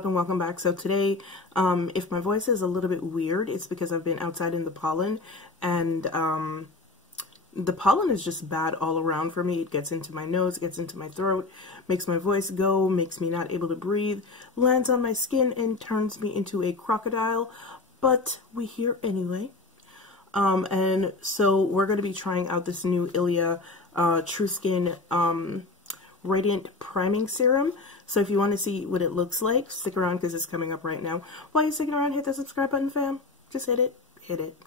up and welcome back. So today, if my voice is a little bit weird, it's because I've been outside in the pollen, and the pollen is just bad all around for me. It gets into my nose, gets into my throat, makes my voice go, makes me not able to breathe, lands on my skin and turns me into a crocodile, but we're here anyway. And so we're going to be trying out this new Ilia Trus Skin Radiant Priming Serum. So if you want to see what it looks like, stick around because it's coming up right now. While you're sticking around, hit the subscribe button, fam. Just hit it. Hit it.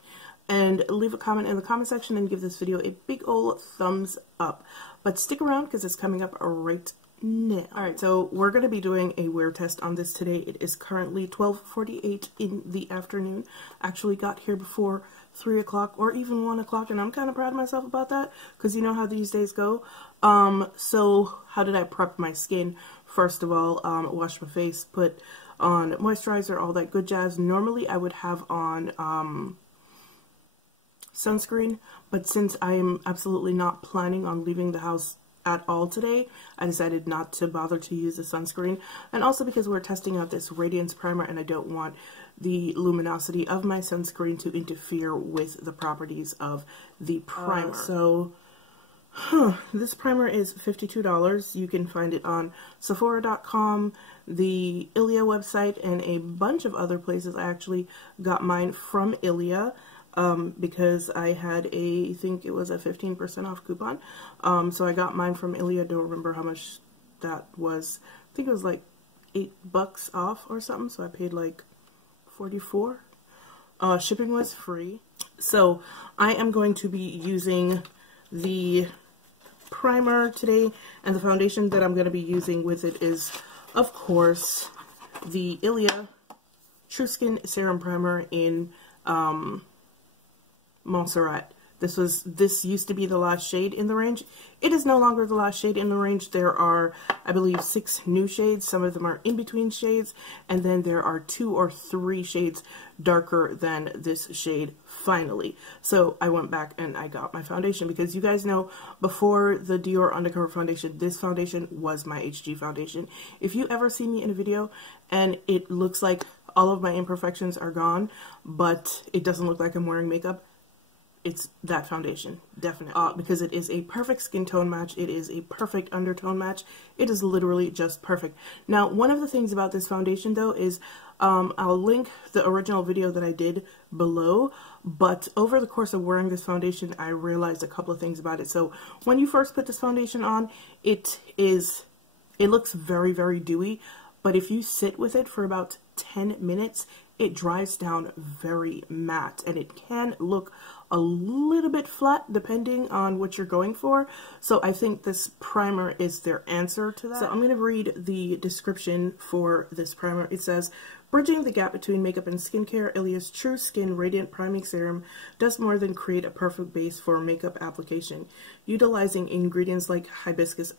And leave a comment in the comment section and give this video a big old thumbs up. But stick around because it's coming up right now. Alright, so we're going to be doing a wear test on this today. It is currently 12:48 in the afternoon. Actually got here before 3 o'clock or even 1 o'clock, and I'm kind of proud of myself about that because you know how these days go. So how did I prep my skin? First of all, wash my face, put on moisturizer, all that good jazz. Normally I would have on sunscreen, but since I am absolutely not planning on leaving the house at all today, I decided not to bother to use the sunscreen, and also because we're testing out this radiance primer and I don't want the luminosity of my sunscreen to interfere with the properties of the primer. This primer is $52. You can find it on Sephora.com, the Ilia website, and a bunch of other places. I actually got mine from Ilia because I had I think it was a 15% off coupon. So I got mine from Ilia. Don't remember how much that was. I think it was like $8 off or something. So I paid like $44. Shipping was free. So I am going to be using the primer today, and the foundation that I'm going to be using with it is, of course, the Ilia Trus Skin Serum Primer in Montserrat. This used to be the last shade in the range. It is no longer the last shade in the range. There are, I believe, 6 new shades. Some of them are in between shades, and then there are 2 or 3 shades darker than this shade finally. So I went back and I got my foundation because you guys know before the Dior Undercover foundation, this foundation was my HG foundation. If you ever see me in a video and it looks like all of my imperfections are gone, but it doesn't look like I'm wearing makeup, it's that foundation, definitely, because it is a perfect skin tone match. It is a perfect undertone match. It is literally just perfect. Now, one of the things about this foundation, though, is I'll link the original video that I did below, but over the course of wearing this foundation, I realized a couple of things about it. So when you first put this foundation on, it looks very, very dewy, but if you sit with it for about 10 minutes, it dries down very matte, and it can look a little bit flat depending on what you're going for. So I think this primer is their answer to that. So I'm going to read the description for this primer. It says, bridging the gap between makeup and skincare, Ilia's Trus Skin Radiant Priming Serum does more than create a perfect base for makeup application. Utilizing ingredients like hibiscus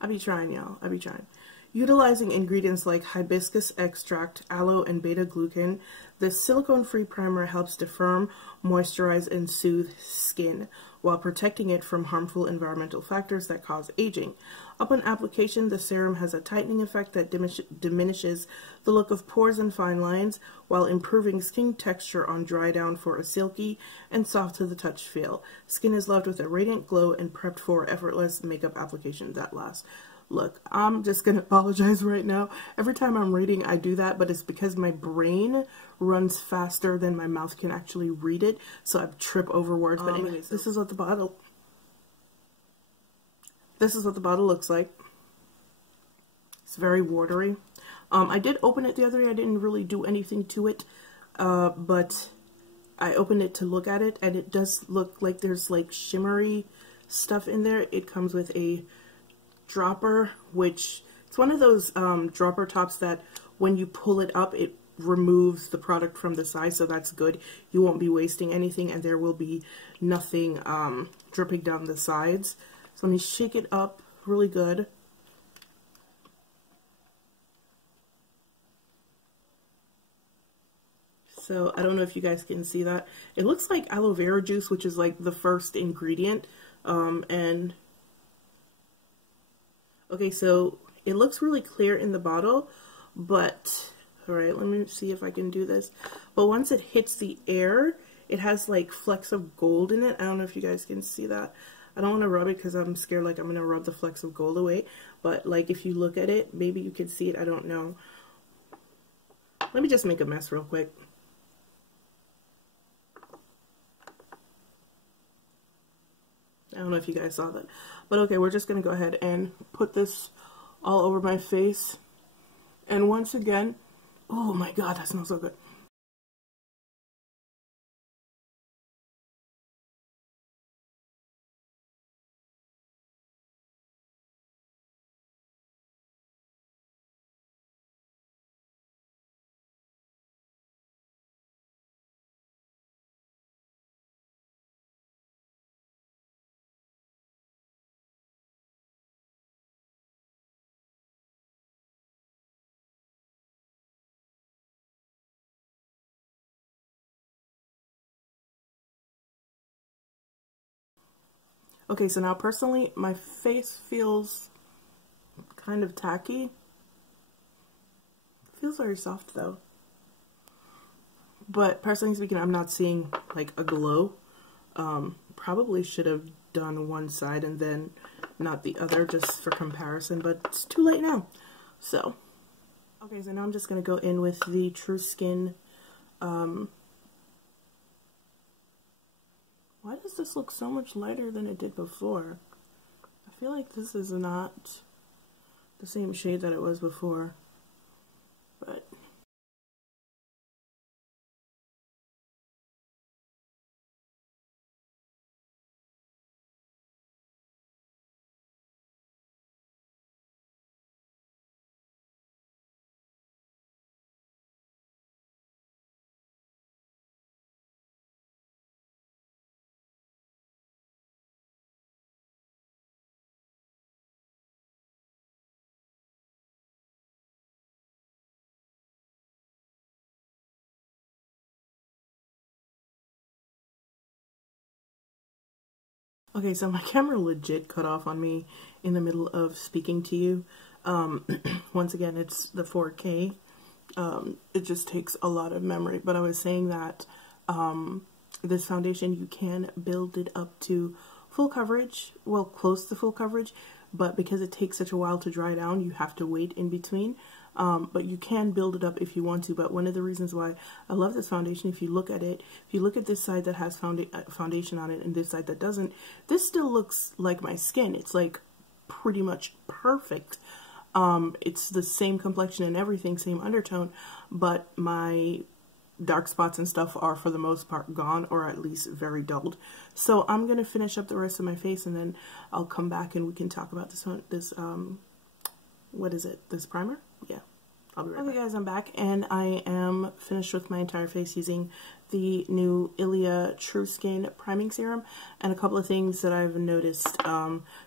I be trying, y'all. I be trying. Utilizing ingredients like hibiscus extract, aloe, and beta-glucan, this silicone-free primer helps to firm, moisturize, and soothe skin while protecting it from harmful environmental factors that cause aging. Upon application, the serum has a tightening effect that diminishes the look of pores and fine lines while improving skin texture on dry down for a silky and soft-to-the-touch feel. Skin is left with a radiant glow and prepped for effortless makeup application that lasts. Look, I'm just going to apologize right now. Every time I'm reading, I do that, but it's because my brain runs faster than my mouth can actually read it, so I trip over words. But anyways, this is what the bottle looks like. It's very watery. I did open it the other day. I didn't really do anything to it, but I opened it to look at it, and it does look like there's like shimmery stuff in there. It comes with a dropper, which it's one of those dropper tops that when you pull it up, it removes the product from the side, so that's good. You won't be wasting anything, and there will be nothing dripping down the sides. So let me shake it up really good. So I don't know if you guys can see that. It looks like aloe vera juice, which is like the first ingredient, and okay, so it looks really clear in the bottle, but, alright, let me see if I can do this. But once it hits the air, it has like flecks of gold in it. I don't know if you guys can see that. I don't want to rub it because I'm scared like I'm going to rub the flecks of gold away. But like if you look at it, maybe you can see it. I don't know. Let me just make a mess real quick. I don't know if you guys saw that. But okay, we're just going to go ahead and put this all over my face. And once again, oh my god, that smells so good. Okay, so now personally, my face feels kind of tacky. It feels very soft though. But personally speaking, I'm not seeing like a glow. Probably should have done one side and then not the other just for comparison, but it's too late now. So, okay, so now I'm just going to go in with the True Skin. Why does this look so much lighter than it did before? I feel like this is not the same shade that it was before, but okay, so my camera legit cut off on me in the middle of speaking to you. Once again, it's the 4K. It just takes a lot of memory. But I was saying that this foundation, you can build it up to full coverage, well, close to full coverage. But because it takes such a while to dry down, you have to wait in between. But you can build it up if you want to. But one of the reasons why I love this foundation, if you look at it, if you look at this side that has foundation on it and this side that doesn't, this still looks like my skin. It's like pretty much perfect. It's the same complexion and everything, same undertone, but my dark spots and stuff are for the most part gone, or at least very dulled. So I'm going to finish up the rest of my face and then I'll come back and we can talk about this one, what is it, this primer? Yeah, I'll be right back. Okay guys, I'm back and I am finished with my entire face using the new Ilia Trus Skin Priming Serum, and a couple of things that I've noticed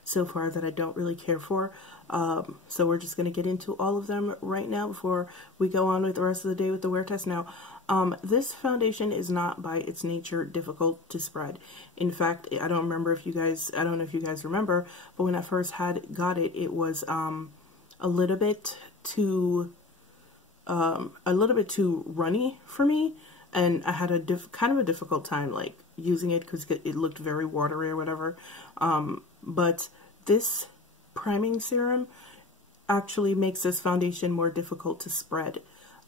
so far that I don't really care for. So we're just going to get into all of them right now before we go on with the rest of the day with the wear test. Now, this foundation is not by its nature difficult to spread. In fact, I don't know if you guys remember, but when I first got it, it was a little bit too runny for me, and I had a kind of a difficult time like using it because it looked very watery or whatever. But this priming serum actually makes this foundation more difficult to spread.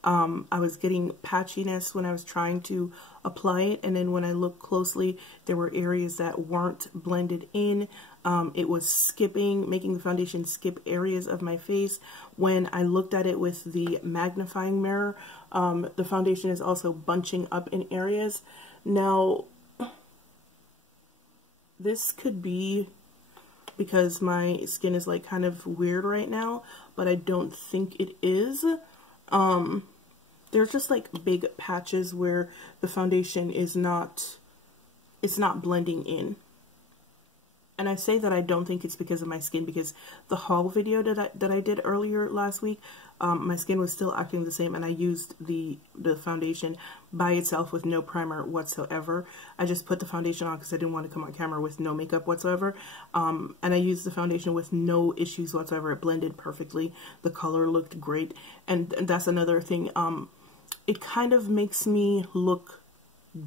I was getting patchiness when I was trying to apply it, and then when I looked closely, there were areas that weren't blended in. It was skipping, making the foundation skip areas of my face. When I looked at it with the magnifying mirror, the foundation is also bunching up in areas. Now, this could be because my skin is like kind of weird right now, but I don't think it is. There's just like big patches where the foundation is not, it's not blending in. And I say that I don't think it's because of my skin, because the haul video that I did earlier last week, my skin was still acting the same, and I used the foundation by itself with no primer whatsoever. I just put the foundation on because I didn't want to come on camera with no makeup whatsoever. And I used the foundation with no issues whatsoever. It blended perfectly. The color looked great. And that's another thing. It kind of makes me look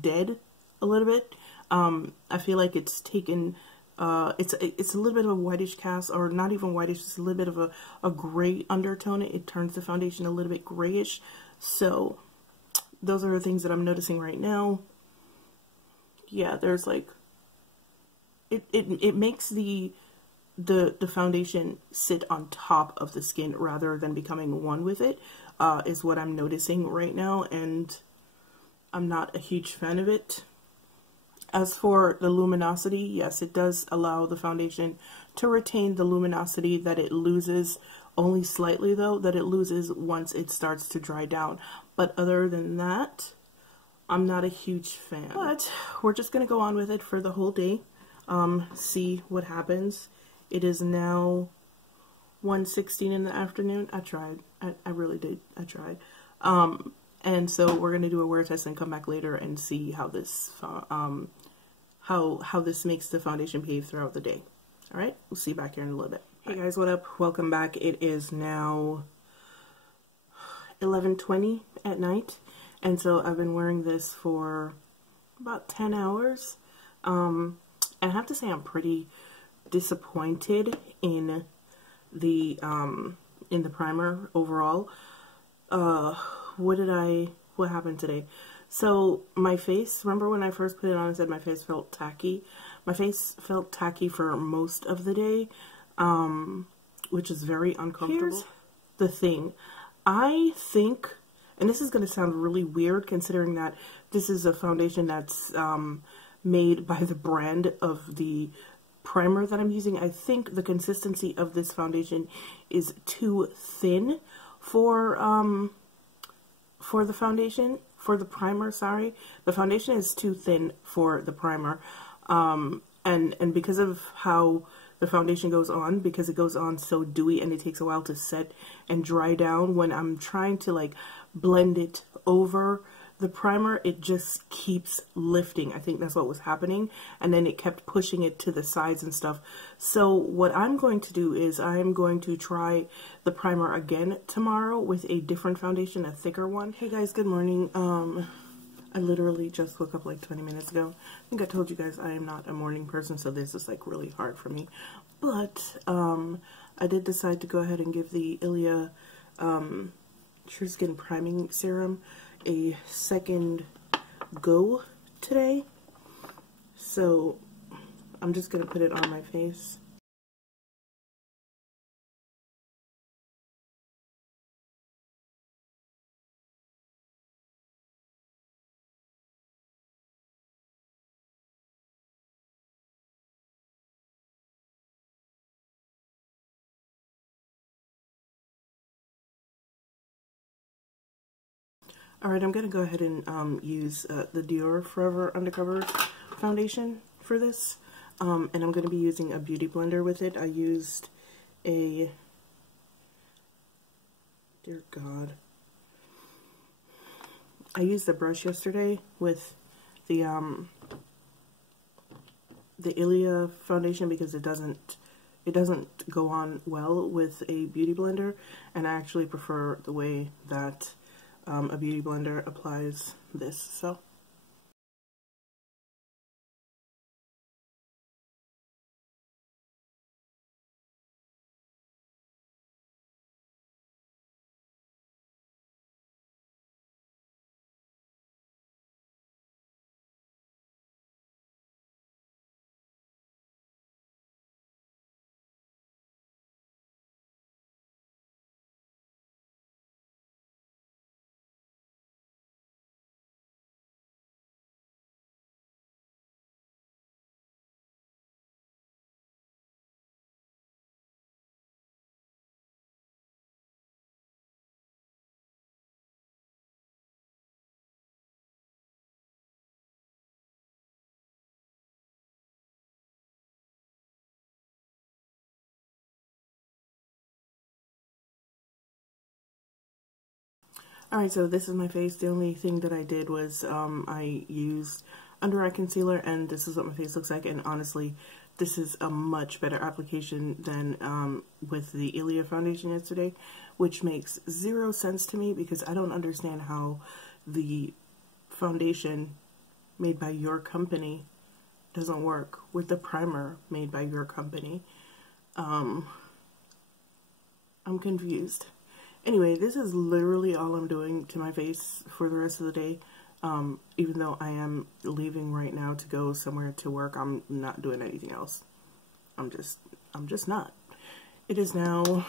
dead a little bit. I feel like it's taken... it's a little bit of a whitish cast, or not even whitish, it's a little bit of a gray undertone. It turns the foundation a little bit grayish. So those are the things that I'm noticing right now. Yeah, there's like, it makes the foundation sit on top of the skin rather than becoming one with it, is what I'm noticing right now, and I'm not a huge fan of it. As for the luminosity, yes, it does allow the foundation to retain the luminosity that it loses, only slightly though, that it loses once it starts to dry down. But other than that, I'm not a huge fan. But we're just going to go on with it for the whole day, see what happens. It is now 1:16 in the afternoon. I tried. I really did. I tried. And so we're going to do a wear test and come back later and see how this how this makes the foundation behave throughout the day. All right, we'll see you back here in a little bit. Hey guys, what up? Welcome back. It is now 11:20 at night, and so I've been wearing this for about 10 hours. And I have to say I'm pretty disappointed in the primer overall. What happened today? So my face, remember when I first put it on, I said my face felt tacky? My face felt tacky for most of the day, which is very uncomfortable. Here's the thing. I think, and this is going to sound really weird considering that this is a foundation that's made by the brand of the primer that I'm using. I think the consistency of this foundation is too thin for the foundation, for the primer, sorry. The foundation is too thin for the primer. And because of how the foundation goes on, because it goes on so dewy and it takes a while to set and dry down, when I'm trying to like blend it over the primer, it just keeps lifting. I think that's what was happening, and then it kept pushing it to the sides and stuff. So what I'm going to do is I'm going to try the primer again tomorrow with a different foundation, a thicker one. Hey guys, good morning. I literally just woke up like 20 minutes ago. I think I told you guys I am not a morning person, so this is like really hard for me. But I did decide to go ahead and give the Ilia Trus Skin Priming Serum a second go today. So I'm just going to put it on my face. Alright, I'm going to go ahead and use the Dior Forever Undercover foundation for this. And I'm going to be using a beauty blender with it. I used a... Dear God. I used a brush yesterday with the Ilia foundation because it doesn't go on well with a beauty blender, and I actually prefer the way that a beauty blender applies this. So Alright, so this is my face. The only thing that I did was I used under eye concealer, and this is what my face looks like. And honestly, this is a much better application than with the Ilia foundation yesterday, which makes zero sense to me because I don't understand how the foundation made by your company doesn't work with the primer made by your company. I'm confused. Anyway, this is literally all I'm doing to my face for the rest of the day. Even though I am leaving right now to go somewhere to work, I'm not doing anything else. I'm just not. It is now,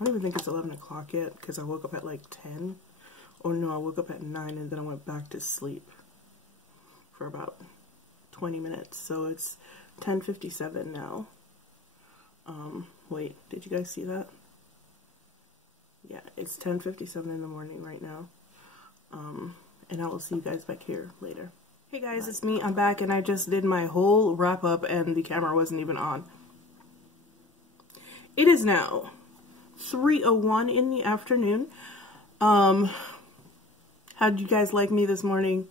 I don't even think it's 11 o'clock yet because I woke up at like 10. Oh no, I woke up at 9 and then I went back to sleep for about 20 minutes. So it's 10:57 now. Wait, did you guys see that? Yeah, it's 10:57 in the morning right now. And I will see you guys back here later. Hey guys, it's me. I'm back, and I just did my whole wrap up and the camera wasn't even on. It is now 3:01 in the afternoon. How did you guys like me this morning?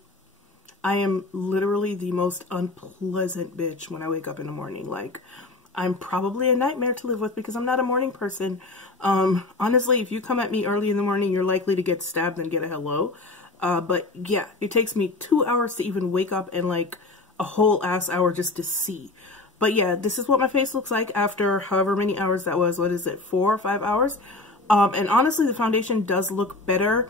I am literally the most unpleasant bitch when I wake up in the morning. Like, I'm probably a nightmare to live with because I'm not a morning person. Honestly, if you come at me early in the morning, you're likely to get stabbed and get a hello. But yeah, it takes me 2 hours to even wake up and like a whole ass hour just to see. But yeah, this is what my face looks like after however many hours that was. What is it, 4 or 5 hours? And honestly, the foundation does look better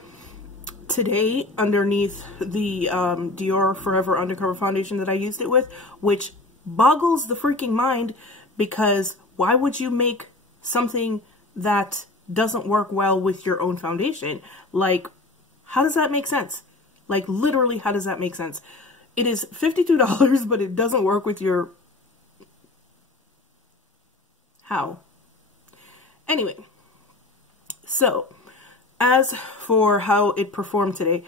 today underneath the Dior Forever Undercover foundation that I used it with, which boggles the freaking mind because why would you make something that doesn't work well with your own foundation? Like, how does that make sense? Like, literally, how does that make sense? It is $52, but it doesn't work with your... How? Anyway, so, as for how it performed today,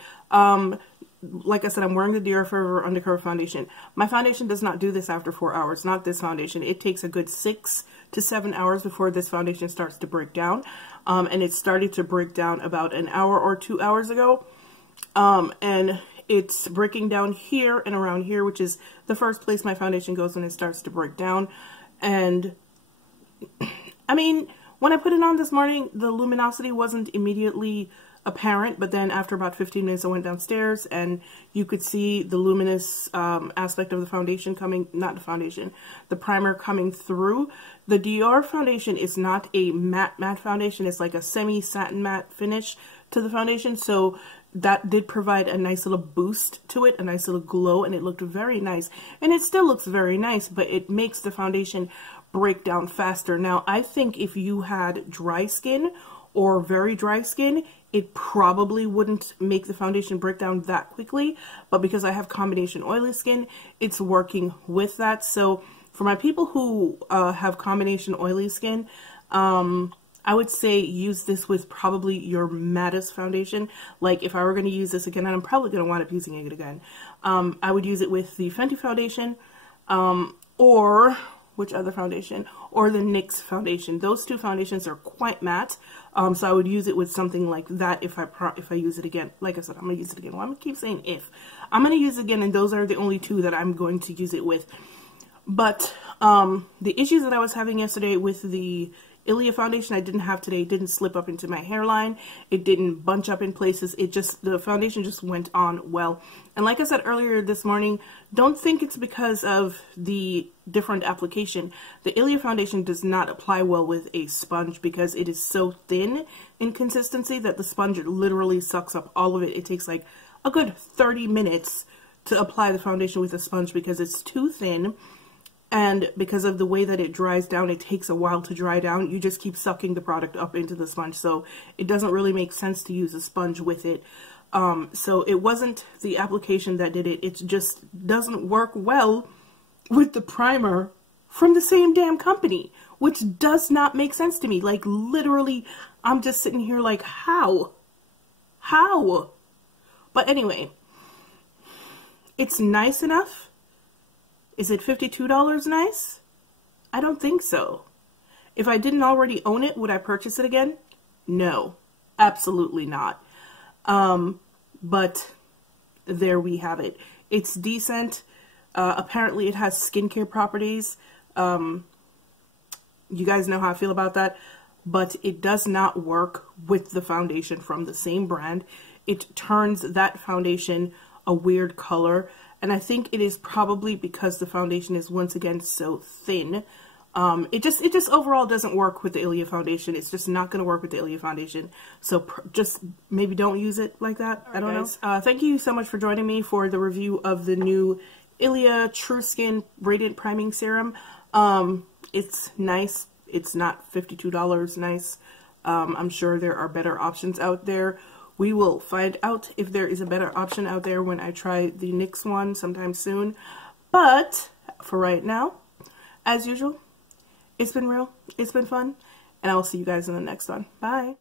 like I said, I'm wearing the Dior Forever Undercover foundation. My foundation does not do this after 4 hours, not this foundation. It takes a good 6 to 7 hours before this foundation starts to break down. And it started to break down about an hour or 2 hours ago. And it's breaking down here and around here, which is the first place my foundation goes when it starts to break down. And I mean, when I put it on this morning, the luminosity wasn't immediately apparent, but then after about 15 minutes I went downstairs and you could see the luminous aspect of the foundation coming, not the foundation, the primer coming through. The Dior foundation is not a matte foundation, it's like a semi-satin matte finish to the foundation, so that did provide a nice little boost to it, a nice little glow, and it looked very nice. And it still looks very nice, but it makes the foundation break down faster. Now, I think if you had dry skin or very dry skin, it probably wouldn't make the foundation break down that quickly, but because I have combination oily skin, it's working with that. So for my people who have combination oily skin, I would say use this with probably your mattest foundation. Like if I were going to use this again, and I'm probably going to wind up using it again, I would use it with the Fenty foundation, or which other foundation? Or the NYX foundation. Those two foundations are quite matte, so I would use it with something like that if I use it again. Like I said, I'm going to use it again. Well, I'm going to keep saying if. I'm going to use it again, and those are the only two that I'm going to use it with. But the issues that I was having yesterday with the Ilia foundation I didn't have today. It didn't slip up into my hairline. It didn't bunch up in places. It just, the foundation just went on well. And like I said earlier this morning, don't think it's because of the different application. The Ilia foundation does not apply well with a sponge because it is so thin in consistency that the sponge literally sucks up all of it. It takes like a good 30 minutes to apply the foundation with a sponge because it's too thin. And because of the way that it dries down, it takes a while to dry down. You just keep sucking the product up into the sponge. So it doesn't really make sense to use a sponge with it. So it wasn't the application that did it. It just doesn't work well with the primer from the same damn company, which does not make sense to me. Like literally, I'm just sitting here like, how? How? But anyway, it's nice enough. Is it $52 nice? I don't think so. If I didn't already own it, would I purchase it again? No, absolutely not. But there we have it. It's decent. Apparently it has skincare properties. You guys know how I feel about that. But it does not work with the foundation from the same brand. It turns that foundation a weird color. And I think it is probably because the foundation is once again so thin. It just overall doesn't work with the Ilia foundation. It's just not going to work with the Ilia foundation. So just maybe don't use it like that. I don't know. Thank you so much for joining me for the review of the new Ilia Trus Skin Radiant Priming Serum. It's nice. It's not $52 nice. I'm sure there are better options out there. We will find out if there is a better option out there when I try the NYX one sometime soon. But for right now, as usual, it's been real, it's been fun, and I will see you guys in the next one. Bye!